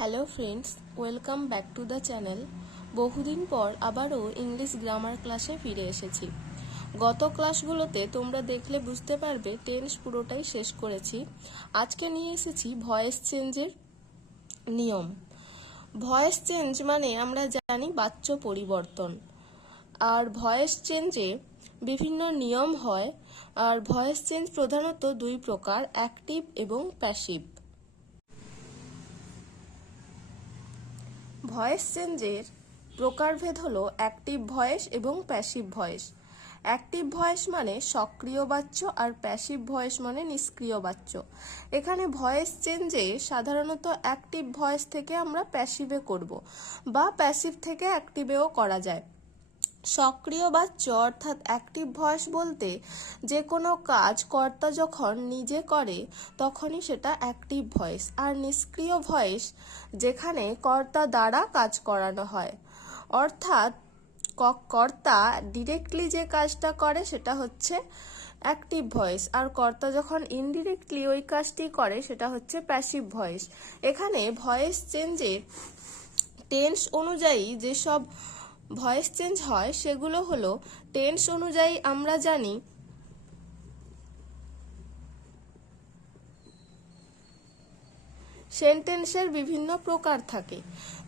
Hello friends, welcome back to the channel. বহুদিন পর আবারও ইংলিশ গ্রামার ক্লাসে ফিরে এসেছি। গত ক্লাসগুলোতে তোমরা দেখলে বুঝতে পারবে টেন্স পুরোটাই শেষ করেছি। আজকে নিয়ে এসেছি ভয়েস চেঞ্জের নিয়ম। ভয়েস চেঞ্জ মানে আমরা জানি বাচ্য পরিবর্তন, আর ভয়েস চেঞ্জে বিভিন্ন নিয়ম হয়। আর ভয়েস চেঞ্জ প্রধানত দুই প্রকার, অ্যাক্টিভ এবং প্যাসিভ। ভয়েস চেঞ্জের প্রকারভেদ হলো অ্যাক্টিভ ভয়েস এবং প্যাসিভ ভয়েস। অ্যাক্টিভ ভয়েস মানে সক্রিয় বাচ্য, আর প্যাসিভ ভয়েস মানে নিষ্ক্রিয় বাচ্য। এখানে ভয়েস চেঞ্জে সাধারণত অ্যাক্টিভ ভয়েস থেকে আমরা প্যাসিভে করব, বা প্যাসিভ থেকে অ্যাক্টিভেও করা যায়। সক্রিয় বাচ্য অর্থাৎ অ্যাক্টিভ ভয়েস বলতে যে কোনো কাজ কর্তা যখন নিজে করে তখনই সেটা অ্যাক্টিভ ভয়েস। আর নিষ্ক্রিয় ভয়েস যেখানে কর্তা দ্বারা কাজ করানো হয়, অর্থাৎ কর্তা ডিরেক্টলি যে কাজটা করে সেটা হচ্ছে অ্যাক্টিভ ভয়েস, আর কর্তা যখন ইনডিরেক্টলি ওই কাজটি করে সেটা হচ্ছে প্যাসিভ ভয়েস। এখানে ভয়েস চেঞ্জের টেন্স অনুযায়ী যেসব ভয়েস চেঞ্জ হয় সেগুলো হলো, টেন্স অনুযায়ী আমরা জানি সেন্টেন্সের বিভিন্ন প্রকার থাকে।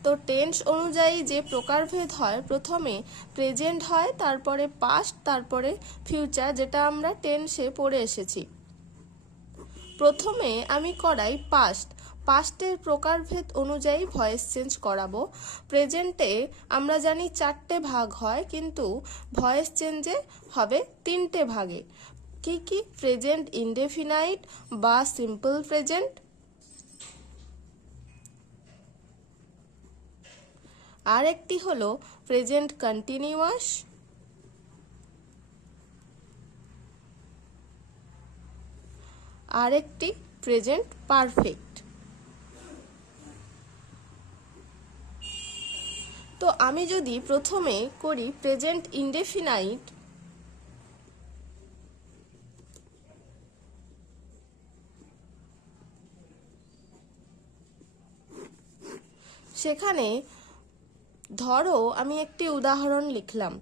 তো টেন্স অনুযায়ী যে প্রকারভেদ হয়, প্রথমে প্রেজেন্ট হয়, তারপরে পাস্ট, তারপরে ফিউচার, যেটা আমরা টেন্সে পড়ে এসেছি। প্রথমে আমি করাই পাস্টের প্রকারভেদ অনুযায়ী ভয়েস চেঞ্জ করাবো। প্রেজেন্টে আমরা জানি 4টে ভাগ হয়, কিন্তু ভয়েস চেঞ্জে হবে 3টে ভাগে। কি কি? প্রেজেন্ট ইনডেফিনাইট বা সিম্পল প্রেজেন্ট, আর একটি হলো প্রেজেন্ট কন্টিনিউয়াস, আর একটি প্রেজেন্ট পারফেক্ট। তো আমি যদি প্রথমে করি প্রেজেন্ট ইনডেফিনাইট, সেখানে ধরো আমি একটি উদাহরণ লিখলাম।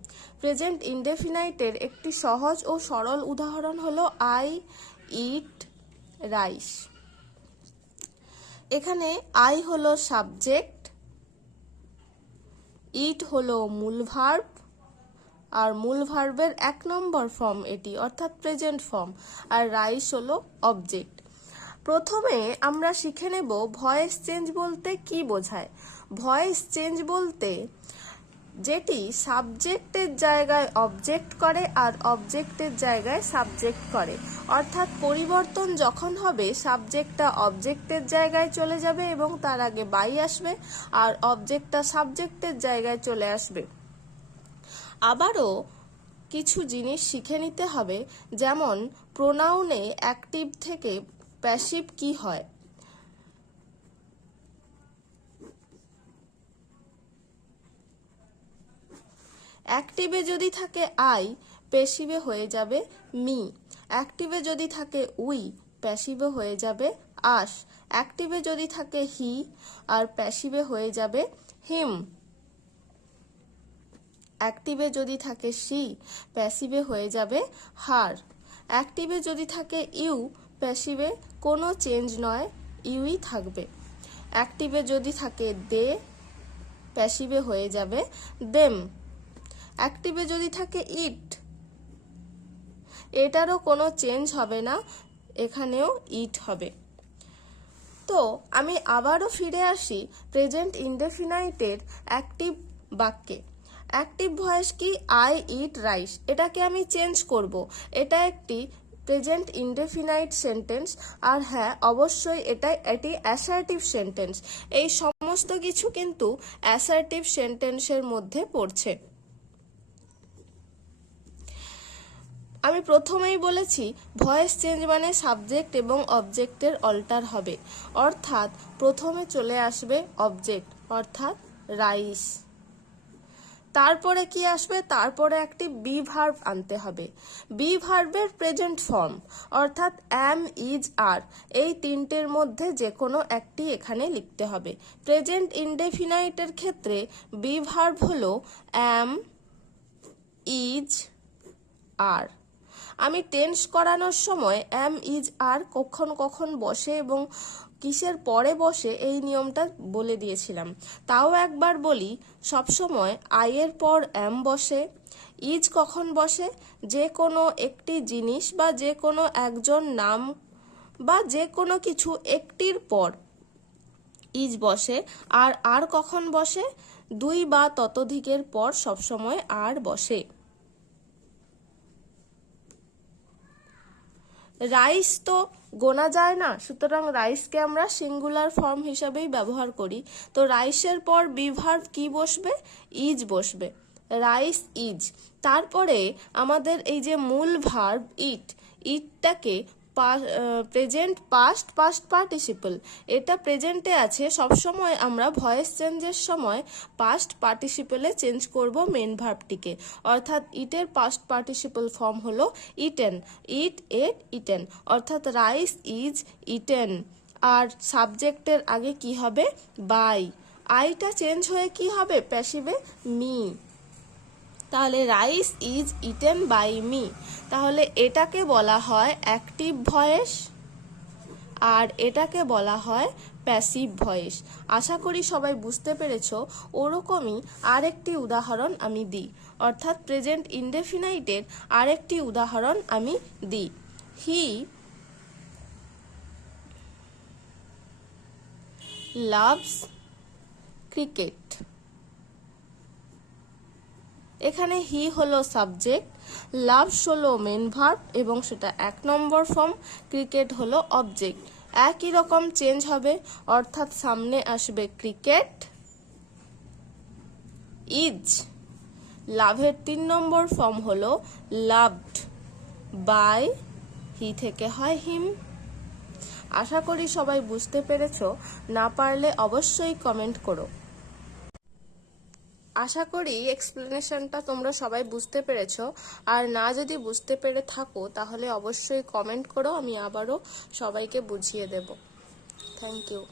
প্রেজেন্ট ইনডেফিনাইটের একটি সহজ ও সরল উদাহরণ হলো আই ইট রাইস। এখানে আই হলো সাবজেক্ট, ইট হলো মূল ভার্ব, আর মূল ভার্বের 1 নম্বর ফর্ম এটি, অর্থাৎ প্রেজেন্ট ফর্ম, আর রাইস হলো অবজেক্ট। প্রথমে আমরা শিখে নেব ভয়েস চেঞ্জ বলতে কি বোঝায়। ভয়েস চেঞ্জ বলতে যেটি সাবজেক্টের জায়গায় অবজেক্ট করে আর অবজেক্টের জায়গায় সাবজেক্ট করে, অর্থাৎ পরিবর্তন যখন হবে সাবজেক্টটা অবজেক্টের জায়গায় চলে যাবে এবং তার আগে বাই আসবে, আর অবজেক্টটা সাবজেক্টের জায়গায় চলে আসবে। আবারও কিছু জিনিস শিখে নিতে হবে, যেমন প্রোনাউনে অ্যাক্টিভ থেকে প্যাসিভ কি হয়। অ্যাক্টিভে যদি থাকে আই, প্যাসিভে হয়ে যাবে মি। অ্যাক্টিভে যদি থাকে উই, প্যাসিভে হয়ে যাবে আস। অ্যাক্টিভে যদি থাকে হি, আর প্যাসিভে হয়ে যাবে হিম। অ্যাক্টিভে যদি থাকে সি, প্যাসিভে হয়ে যাবে হার। অ্যাক্টিভে যদি থাকে ইউ, প্যাসিভে কোনো চেঞ্জ নয়, ইউই থাকবে। অ্যাক্টিভে যদি থাকে দে, প্যাসিভে হয়ে যাবে দেম। অ্যাক্টিভে যদি থাকে ইট, এটারও কোনো চেঞ্জ হবে না, এখানেও ইট হবে। তো আমি আবারও ফিরে আসি প্রেজেন্ট ইনডেফিনাইটের অ্যাক্টিভ বাক্যে। অ্যাক্টিভ ভয়েস কি? আই ইট রাইস, এটাকে আমি চেঞ্জ করব। এটা একটি প্রেজেন্ট ইনডেফিনাইট সেন্টেন্স, আর হ্যাঁ অবশ্যই এটি অ্যাসার্টিভ সেন্টেন্স। এই সমস্ত কিছু কিন্তু অ্যাসার্টিভ সেন্টেন্সের মধ্যে পড়ছে। আমি প্রথমেই বলেছি ভয়েস চেঞ্জ মানে সাবজেক্ট এবং অবজেক্টের অল্টার হবে, অর্থাৎ প্রথমে চলে আসবে অবজেক্ট, অর্থাৎ রাইস। তারপরে কি আসবে, তারপরে একটি বি ভার্ব আনতে হবে। বি ভার্বের প্রেজেন্ট ফর্ম অর্থাৎ অ্যাম, ইজ, আর এই তিনটের মধ্যে যে কোনো একটি এখানে লিখতে হবে। প্রেজেন্ট ইনডেফিনাইটের ক্ষেত্রে বি ভার্ব হলো অ্যাম, ইজ, আর। আমি টেন্স করানোর সময় অ্যাম, ইজ, আর কখন কখন বসে এবং কিসের পরে বসে এই নিয়মটা বলে দিয়েছিলাম। তাও একবার বলি, সবসময় আই এর পর অ্যাম বসে। ইজ কখন বসে, যে কোনো একটি জিনিস বা যে কোনো একজন নাম বা যে কোনো কিছু একটির পর ইজ বসে। আর আর কখন বসে, দুই বা ততোধিকের পর সবসময় আর বসে। রাইস তো গোনা যায় না, সুতরাং রাইসকে আমরা সিঙ্গুলার ফর্ম হিসাবেই ব্যবহার করি। তো রাইসের পর বি ভার্ব কি বসবে, ইজ বসবে। Rice is. তারপরে আমাদের এই যে মূল verb it, ইটটাকে present past, past participle, এটা প্রেজেন্টে আছে। সবসময় আমরা ভয়েস চেঞ্জের সময় পাস্ট পার্টিসিপলে চেঞ্জ করব মেন ভার্বটিকে, অর্থাৎ ইটের পাস্ট পার্টিসিপল ফর্ম হলো ইটেন। ইট, এট, ইটেন, অর্থাৎ রাইস ইজ ইটেন। আর সাবজেক্টের আগে কি হবে, বাই। আইটা চেঞ্জ হয়ে কি হবে, প্যাসিভে মি। তাহলে rice is eaten by me. তাহলে এটাকে বলা হয় অ্যাক্টিভ ভয়েস আর এটাকে বলা হয় প্যাসিভ ভয়েস। আশা করি সবাই বুঝতে পেরেছো। ওরকমই আরেকটি উদাহরণ আমি দিই, অর্থাৎ প্রেজেন্ট ইনডেফিনাইটের আরেকটি উদাহরণ আমি দিই। He loves cricket. এখানে হি হলো সাবজেক্ট, লাভস হলো মেন ভার্ব এবং সেটা 1 নম্বর ফর্ম, ক্রিকেট হলো অবজেক্ট। একই রকম চেঞ্জ হবে, অর্থাৎ সামনে আসবে ক্রিকেট, ইজ। লাভের 3 নম্বর ফর্ম হলো লাভড, বাই, হি থেকে হয় হিম। আশা করি সবাই বুঝতে পেরেছো। না পারলে অবশ্যই কমেন্ট করো। আশা করি এক্সপ্লেনেশনটা তোমরা সবাই বুঝতে পেরেছো। আর না যদি বুঝতে পেরে থাকো তাহলে অবশ্যই কমেন্ট করো, আমি আবারও সবাইকে বুঝিয়ে দেব। Thank you.